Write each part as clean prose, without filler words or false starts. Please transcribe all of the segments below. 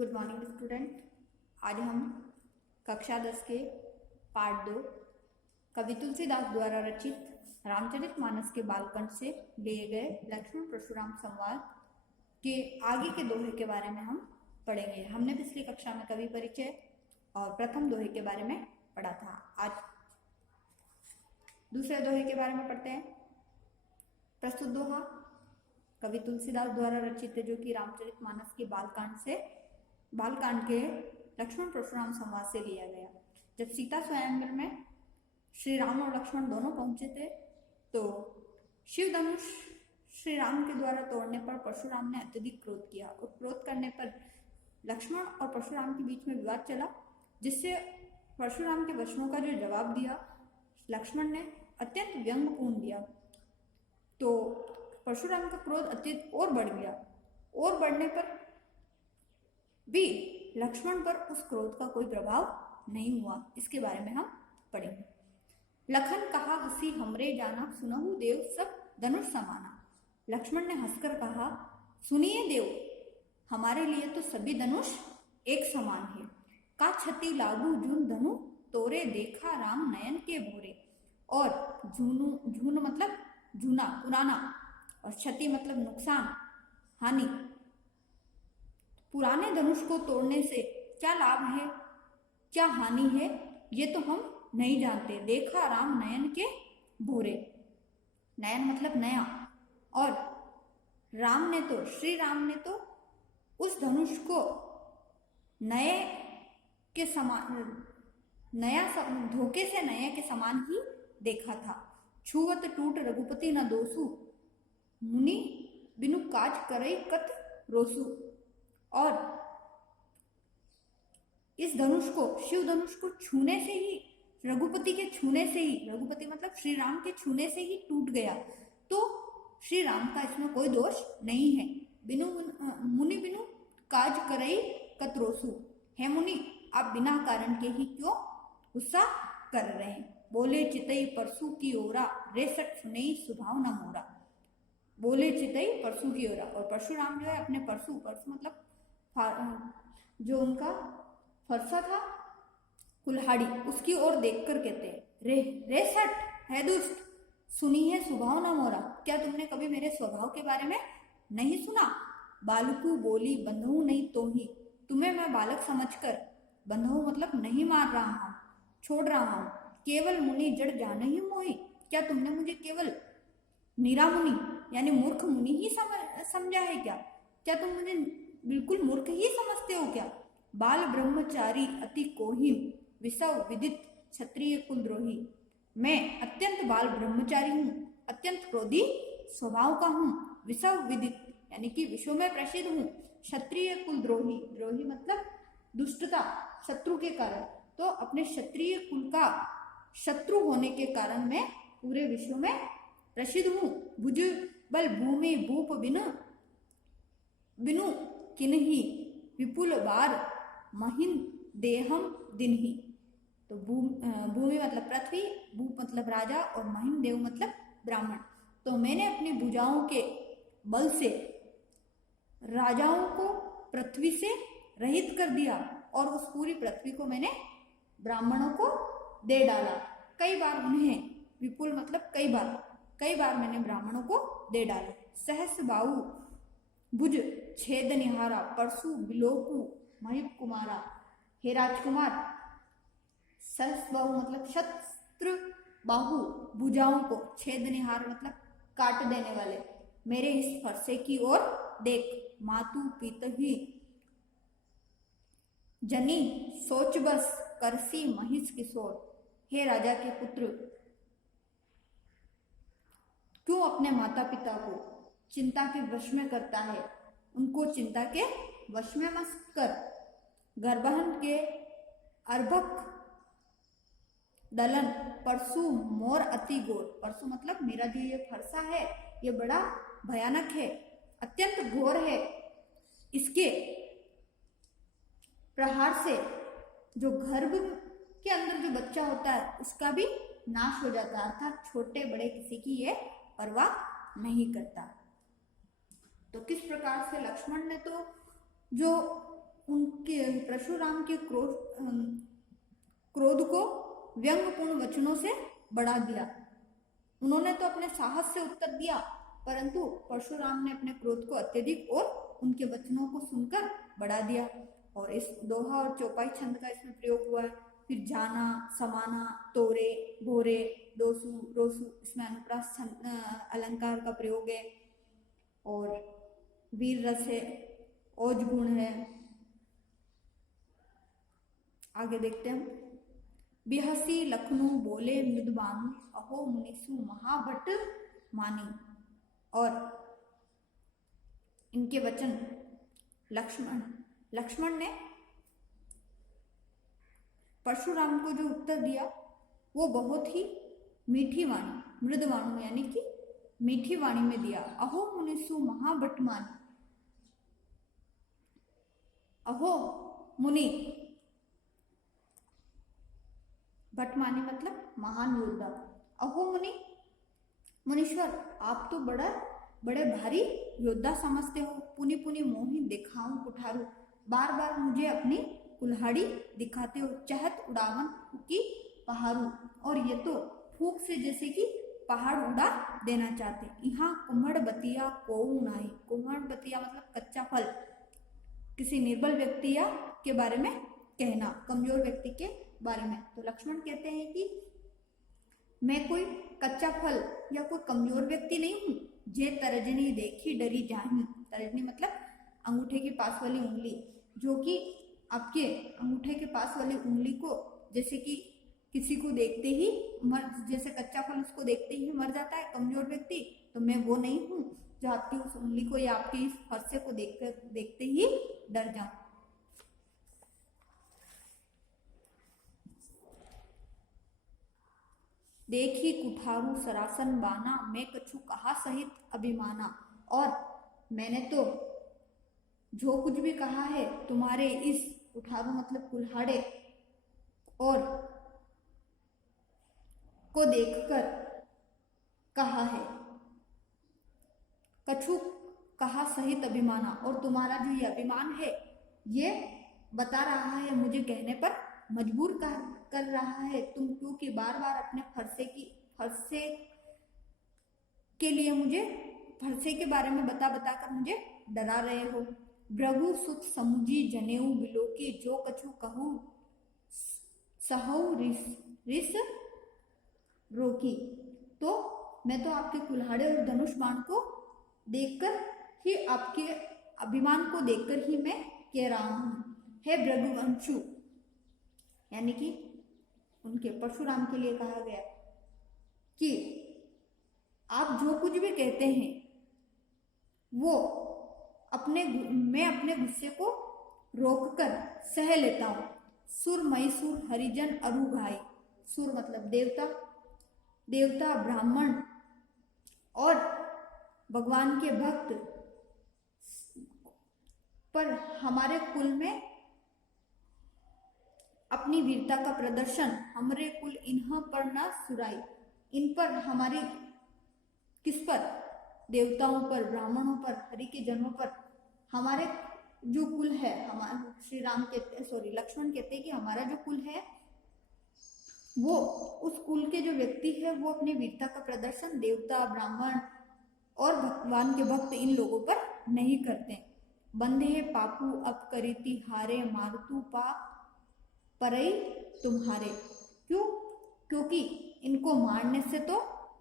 Good morning student. आज हम कक्षा 10 के पार्ट 2 कवि तुलसीदास द्वारा रचित रामचरितमानस के बालकांड से लिए गए लक्ष्मण परशुराम संवाद के आगे के दोहे के बारे में हम पढ़ेंगे। हमने पिछली कक्षा में कवि परिचय और प्रथम दोहे के बारे में पढ़ा था। आज दूसरे दोहे के बारे में पढ़ते हैं। प्रस्तुत दोहा कवि तुलसीदास द्वारा रचित है, जो कि रामचरितमानस के बालकांड के लक्ष्मण परशुराम संवाद से लिया गया। जब सीता स्वयंवर में श्री राम और लक्ष्मण दोनों पहुंचे थे तो शिव धनुष श्री राम के द्वारा तोड़ने पर परशुराम ने अत्यधिक क्रोध किया और क्रोध करने पर लक्ष्मण और परशुराम के बीच में विवाद चला, जिससे परशुराम के वचनों का जो जवाब दिया लक्ष्मण ने अत्यंत व्यंग्यपूर्ण दिया। तो परशुराम का क्रोध अत्यंत और बढ़ गया और बढ़ने पर भी लक्ष्मण पर उस क्रोध का कोई प्रभाव नहीं हुआ। इसके बारे में हम पढ़ेंगे। लखन कहा हंसी हमरे जाना, सुनहु देव सब धनुष समाना। लक्ष्मण ने हंसकर कहा, सुनिए देव, हमारे लिए तो सभी धनुष एक समान है। का छति लागू जून धनु तोरे, देखा राम नयन के भोरे। और झून मतलब झूना पुराना, और क्षति मतलब नुकसान हानि। पुराने धनुष को तोड़ने से क्या लाभ है क्या हानि है ये तो हम नहीं जानते। देखा राम नयन के भोरे, नयन मतलब नया, और श्री राम ने तो उस धनुष को नए के समान, धोखे से नए के समान ही देखा था। छुवत टूट रघुपति न दोसु, मुनि बिनु काज करई कत रोसु। और इस धनुष को, शिव धनुष को छूने से ही, रघुपति के छूने से ही, रघुपति मतलब श्री राम के छूने से ही टूट गया, तो श्री राम का इसमें कोई दोष नहीं है। मुनि बिनु काज करई कत रोसु, हे मुनि आप बिना कारण के ही क्यों गुस्सा कर रहे हैं। बोले चितई परसु की ओरा, रेसठ सुनई सुभाव न मोरा। बोले चितई परसु की ओरा, और परशुराम जो है अपने परसु मतलब जो उनका फरसा था कुल्हाड़ी, उसकी ओर देखकर कहते हैं, रेसठ है दुष्ट, सुनी है स्वभाव न मोरा। क्या तुमने कभी मेरे स्वभाव के बारे में नहीं सुना। बालकू बोली बंधु नहीं तो ही, तुम्हें मैं बालक समझकर, बंधु मतलब नहीं मार रहा हूं, छोड़ रहा हूं। केवल मुनि जड़ जान ही मोही, क्या तुमने मुझे केवल नीरा मुनि यानी मूर्ख मुनि ही समझा है क्या तुम मुझे बिल्कुल मूर्ख ही समझते हो क्या। बाल ब्रह्मचारी अति कोही, विसव विदित क्षत्रिय कुलद्रोही। मैं अत्यंत बाल ब्रह्मचारी हूँ, अत्यंत क्रोधी स्वभाव का हूँ, विसव विदित यानी कि विश्व में प्रसिद्ध हूँ, क्षत्रिय कुलद्रोही, द्रोही मतलब दुष्टता, शत्रु के कारण। तो अपने क्षत्रिय कुल का शत्रु होने के कारण मैं पूरे विश्व में प्रसिद्ध हूँ। भुज बल भूमि भूप बिनु किन्ही, विपुल बार महिन देहम दिनहि। तो भूमि मतलब पृथ्वी, भूप मतलब राजा, और महिन देव मतलब ब्राह्मण। तो मैंने अपनी भुजाओं के बल से राजाओं को पृथ्वी से रहित कर दिया, और उस पूरी पृथ्वी को मैंने ब्राह्मणों को दे डाला। कई बार उन्हें, विपुल मतलब कई बार मैंने ब्राह्मणों को दे डाला। सहस बाहु भुज छेद निहारा, परसु बिलोकु मयुप कुमारा। हे राजकुमार, सहस बाहु मतलब शत्रु बाहु, भुजाओं को, छेद निहार मतलब काट देने वाले, मेरे इस फरसे की ओर देख। मातु पीतही जनी सोच बस, करसी महिष किशोर। हे राजा के पुत्र, क्यों अपने माता पिता को चिंता के वश में करता है, उनको चिंता के वश में मत कर। गर्भहन के अर्भक दलन, परसु मोर अति घोर। परसु मतलब मेरा जो ये फरसा है ये बड़ा भयानक है, अत्यंत घोर है। इसके प्रहार से जो गर्भ के अंदर जो बच्चा होता है उसका भी नाश हो जाता है, अर्थात छोटे बड़े किसी की ये परवाह नहीं करता। तो किस प्रकार से लक्ष्मण ने तो जो उनके परशुराम के क्रोध को व्यंग्यपूर्ण वचनों से बढ़ा दिया। उन्होंने तो अपने साहस से उत्तर दिया, परंतु परशुराम ने अपने क्रोध को अत्यधिक और उनके वचनों को सुनकर बढ़ा दिया। और इस दोहा और चौपाई छंद का इसमें प्रयोग हुआ है। फिर जाना, समाना, तोरे, भोरे, दोसु, रोसु, इसमें अनुप्रास अलंकार का प्रयोग है। और वीर रस है, ओज गुण है। आगे देखते हैं। बिहसी लखनऊ बोले मृदबानु, अहो मुनिसु महाभट मानी। और इनके वचन लक्ष्मण ने परशुराम को जो उत्तर दिया वो बहुत ही मीठी वाणी, मृदवाणु यानी कि मीठी वाणी में दिया। अहो मुनिसु महाभट मानी। अहो मुनि, भट मानी मतलब महान योद्धा। अहो मुनि, मुनीश्वर, आप तो बड़े भारी योद्धा समझते हो। पुनि पुनि मोहि दिखाऊं कुठारू, बार बार मुझे अपनी कुल्हाड़ी दिखाते हो। चहत उड़ावन की पहाड़ू, और ये तो फूंक से जैसे कि पहाड़ उड़ा देना चाहते। यहाँ कुम्हड़ बतिया को नाई। कुम्हड़ बतिया मतलब कच्चा फल, किसी निर्बल व्यक्ति या के बारे में कहना, कमजोर व्यक्ति के बारे में। तो लक्ष्मण कहते हैं कि मैं कोई कच्चा फल या कोई कमजोर व्यक्ति नहीं हूँ। जे तरजनी देखी डरी जाही। तरजनी मतलब अंगूठे के पास वाली उंगली, जो कि आपके अंगूठे के पास वाली उंगली को जैसे कि किसी को देखते ही जैसे कच्चा फल उसको देखते ही मर जाता है कमजोर व्यक्ति, तो मैं वो नहीं हूँ जो आपकी उस उंगली को या आपके इस फरसे को देखते ही डर जाऊं। देखी कुठारू सरासन बाना, मैं कछु कहा सहित अभिमाना। और मैंने तो जो कुछ भी कहा है तुम्हारे इस कुठारू मतलब कुल्हाड़े और को देखकर कहा है। कछु कहा सहित अभिमाना, और तुम्हारा जो ये अभिमान है ये बता रहा है, मुझे कहने पर मजबूर कर रहा है। तुम क्योंकि बार बार अपने फरसे के लिए मुझे फरसे के बारे में बता कर मुझे डरा रहे हो। भृगु सुत समुझी जनेऊ बिलोकी, जो कछु कहू सहु रिस रोकी। तो मैं तो आपके कुल्हाड़े और धनुष बाण को देखकर ही, आपके अभिमान को देखकर ही मैं कह रहा हूं। हे भृगुवंशु, यानी कि उनके परशुराम के लिए कहा गया कि आप जो कुछ भी कहते हैं वो मैं अपने गुस्से को रोककर सह लेता हूं। सुर मैसूर हरिजन अरु घाई। सुर मतलब देवता ब्राह्मण और भगवान के भक्त पर हमारे कुल में अपनी वीरता का प्रदर्शन, हमरे कुल इन्ह पर न सुराई। इन पर हमारी किस पर? देवताओं पर, ब्राह्मणों पर, हरि के जनों पर हमारे जो कुल है, लक्ष्मण कहते हैं कि हमारा जो कुल है वो, उस कुल के जो व्यक्ति है वो अपनी वीरता का प्रदर्शन देवता, ब्राह्मण और भगवान के भक्त इन लोगों पर नहीं करते। बंधे पापू अब करीति हारे, मारतू पा परई तुम्हारे। क्यों? क्योंकि इनको मारने से तो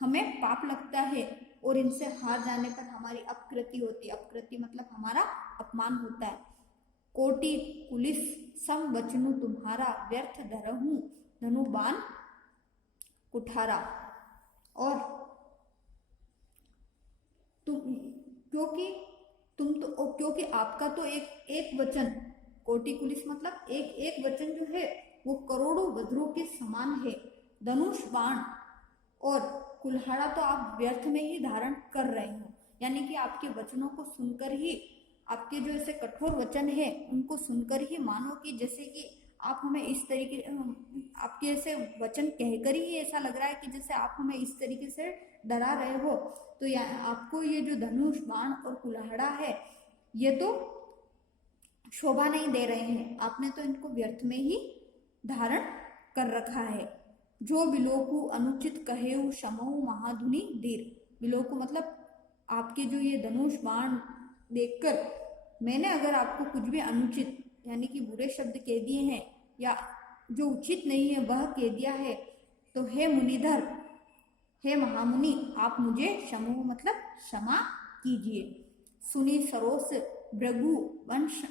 हमें पाप लगता है और इनसे हार जाने पर हमारी अपकृति होती है। अपकृति मतलब हमारा अपमान होता है। कोटि पुलिस सम वचनु तुम्हारा, व्यर्थ धरहूं धनुबान कुठारा। और क्योंकि आपका तो एक वचन, कोटि पुलिस मतलब एक वचन जो है वो करोड़ों वज्रों के समान है। धनुष बाण और कुल्हाड़ा तो आप व्यर्थ में ही धारण कर रहे हो, यानी कि आपके वचनों को सुनकर ही, आपके जो ऐसे कठोर वचन है उनको सुनकर ही मानो कि जैसे कि आप हमें इस तरीके, आपके ऐसे वचन कहकर ही ऐसा लग रहा है कि जैसे आप हमें इस तरीके से डरा रहे हो। तो आपको ये जो धनुष बाण और कुल्हाड़ा है ये तो शोभा नहीं दे रहे हैं, आपने तो इनको व्यर्थ में ही धारण कर रखा है। जो बिलोकु अनुचित कहेउ शमऊ महाधुनि धीर। बिलोकु मतलब आपके जो ये धनुष बाण देखकर मैंने अगर आपको कुछ भी अनुचित यानी कि बुरे शब्द कह दिए हैं या जो उचित नहीं है वह कह दिया है, तो हे मुनिधर, हे महामुनि, आप मुझे क्षमो मतलब क्षमा कीजिए। सुनी सरोस भृगु वंश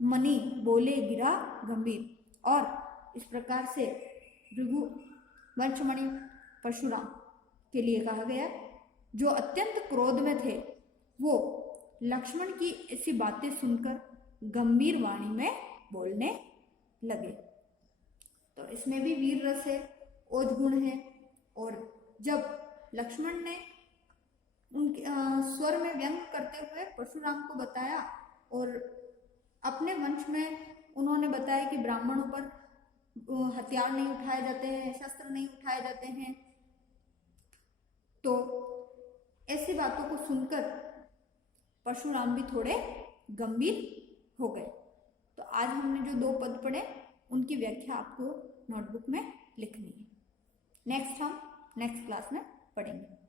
मणि बोले गिरा गंभीर। और इस प्रकार से भृगु वंशमणि परशुराम के लिए कहा गया, जो अत्यंत क्रोध में थे, वो लक्ष्मण की ऐसी बातें सुनकर गंभीर वाणी में बोलने लगे। तो इसमें भी वीर रस है, ओज गुण है। और जब लक्ष्मण ने उनके स्वर में व्यंग करते हुए परशुराम को बताया और अपने वंश में उन्होंने बताया कि ब्राह्मणों पर हथियार नहीं उठाए जाते हैं, शस्त्र नहीं उठाए जाते हैं, तो ऐसी बातों को सुनकर परशुराम भी थोड़े गंभीर हो गए। तो आज हमने जो 2 पद पढ़े उनकी व्याख्या आपको नोटबुक में लिखनी है। नेक्स्ट हम नेक्स्ट क्लास में पढ़ेंगे।